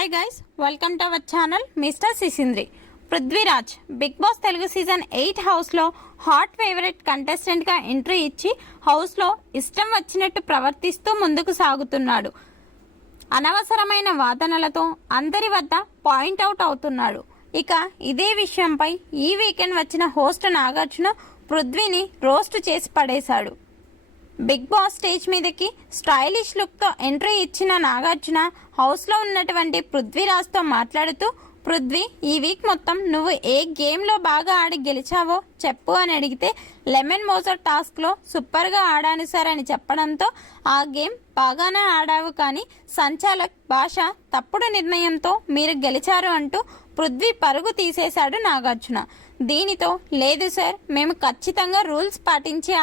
Hi guys, welcome to our channel mister Sisindri. Prithviraj Bigg Boss Telugu season 8 హౌస్లో hot favourite కంటెస్టెంట్గా entry ఇచ్చి హౌస్లో ఇష్టం వచ్చినట్టు ప్రవర్తిస్తూ ముందుకు సాగుతున్నాడు. అనవసరమైన వాదనలతో అందరి వద్ద పాయింట్అవుట్ అవుతున్నాడు. ఇక ఇదే విషయంపై ఈ వీకెండ్ వచ్చిన హోస్ట్ నాగార్జున పృథ్వీని రోస్ట్ చేసి పడేశాడు. బిగ్ బాస్ స్టేజ్ మీదకి స్టైలిష్ లుక్తో ఎంట్రీ ఇచ్చిన నాగార్జున హౌస్లో ఉన్నటువంటి పృథ్వీరాజ్తో మాట్లాడుతూ, పృథ్వీ, ఈ వీక్ మొత్తం నువ్వు ఏ గేమ్లో బాగా ఆడి గెలిచావో చెప్పు అని అడిగితే, లెమన్ మోజర్ టాస్క్లో సూపర్గా ఆడాను సార్ అని చెప్పడంతో, ఆ గేమ్ బాగానే ఆడావు కానీ సంచాలక్ భాష తప్పుడు నిర్ణయంతో మీరు గెలిచారు అంటూ పృథ్వీ పరుగు తీసేశాడు నాగార్జున. దీనితో, లేదు సార్, మేము ఖచ్చితంగా రూల్స్ పాటించి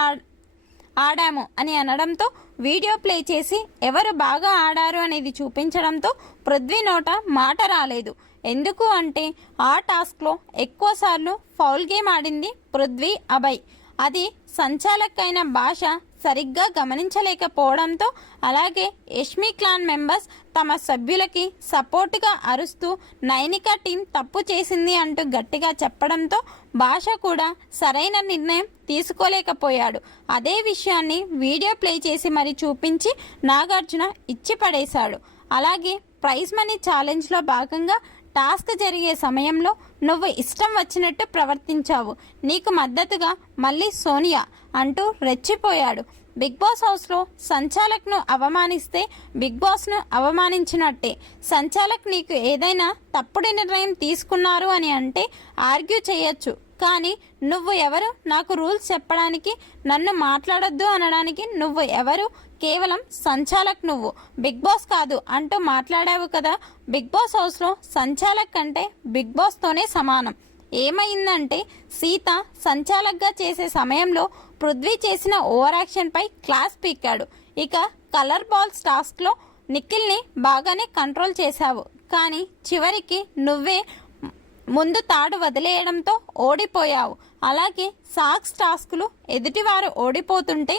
ఆడాము అని అనడంతో వీడియో ప్లే చేసి ఎవరు బాగా ఆడారు అనేది చూపించడంతో పృథ్వీ నోట మాట రాలేదు. ఎందుకు అంటే ఆ టాస్క్లో ఎక్కువసార్లు ఫౌల్ గేమ్ ఆడింది పృథ్వీ, అభయ్. అది సంచాలక్ అయిన భాష సరిగ్గా గమనించలేకపోవడంతో, అలాగే యష్మి క్లాన్ మెంబర్స్ తమ సభ్యులకి సపోర్టుగా అరుస్తూ నైనిక టీం తప్పు చేసింది అంటూ గట్టిగా చెప్పడంతో భాష కూడా సరైన నిర్ణయం తీసుకోలేకపోయాడు. అదే విషయాన్ని వీడియో ప్లే చేసి మరి చూపించి నాగార్జున ఇచ్చి పడేశాడు. అలాగే ప్రైజ్ మనీ ఛాలెంజ్లో భాగంగా టాస్క్ జరిగే సమయంలో నువ్వు ఇష్టం వచ్చినట్టు ప్రవర్తించావు, నీకు మద్దతుగా మళ్ళీ సోనియా అంటూ రెచ్చిపోయాడు. బిగ్ బాస్ హౌస్లో సంచాలక్ను అవమానిస్తే బిగ్ బాస్ను అవమానించినట్టే. సంచాలక్ నీకు ఏదైనా తప్పుడు నిర్ణయం తీసుకున్నారు అని అంటే ఆర్గ్యూ చేయొచ్చు, కానీ నువ్వు ఎవరు నాకు రూల్స్ చెప్పడానికి, నన్ను మాట్లాడొద్దు అనడానికి నువ్వు ఎవరు? కేవలం సంచాలక్, నువ్వు బిగ్ బాస్ కాదు అంటూ మాట్లాడావు కదా. బిగ్ బాస్ హౌస్లో సంచాలక్ అంటే బిగ్ బాస్తోనే సమానం. ఏమైందంటే సీత సంచాలక్గా చేసే సమయంలో పృథ్వీ చేసిన ఓవర్ యాక్షన్పై క్లాస్ పీకాడు. ఇక కలర్ బాల్స్ టాస్క్లో నిఖిల్ని బాగానే కంట్రోల్ చేశావు, కానీ చివరికి నువ్వే ముందు తాడు వదిలేయడంతో ఓడిపోయావు. అలాగే సాక్స్ టాస్కులు ఎదుటివారు ఓడిపోతుంటే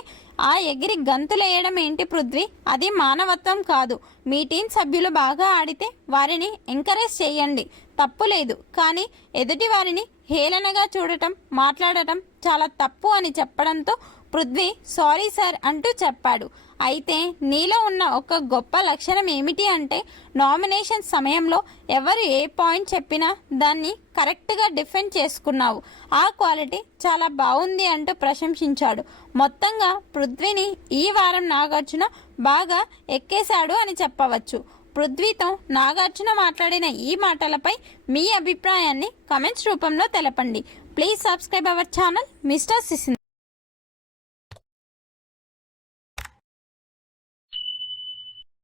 ఆ ఎగిరి గంతులేయడం ఏంటి పృథ్వీ? అది మానవత్వం కాదు. మీ టీం సభ్యులు బాగా ఆడితే వారిని ఎంకరేజ్ చేయండి, తప్పులేదు. కానీ ఎదుటి వారిని హేళనగా చూడటం, మాట్లాడటం చాలా తప్పు అని చెప్పడంతో పృథ్వీ సారీ సార్ అంటూ చెప్పాడు. అయితే నీలో ఉన్న ఒక గొప్ప లక్షణం ఏమిటి అంటే, నామినేషన్ సమయంలో ఎవరు ఏ పాయింట్ చెప్పినా దాన్ని కరెక్ట్గా డిఫెండ్ చేసుకున్నావు. ఆ క్వాలిటీ చాలా బాగుంది అంటూ ప్రశంసించాడు. మొత్తంగా పృథ్వీని ఈ వారం నాగార్జున బాగా ఎక్కేశాడు అని చెప్పవచ్చు. పృథ్వీతో నాగార్జున మాట్లాడిన ఈ మాటలపై మీ అభిప్రాయాన్ని కమెంట్స్ రూపంలో తెలపండి. Please subscribe our channel mister సిసింద్రి.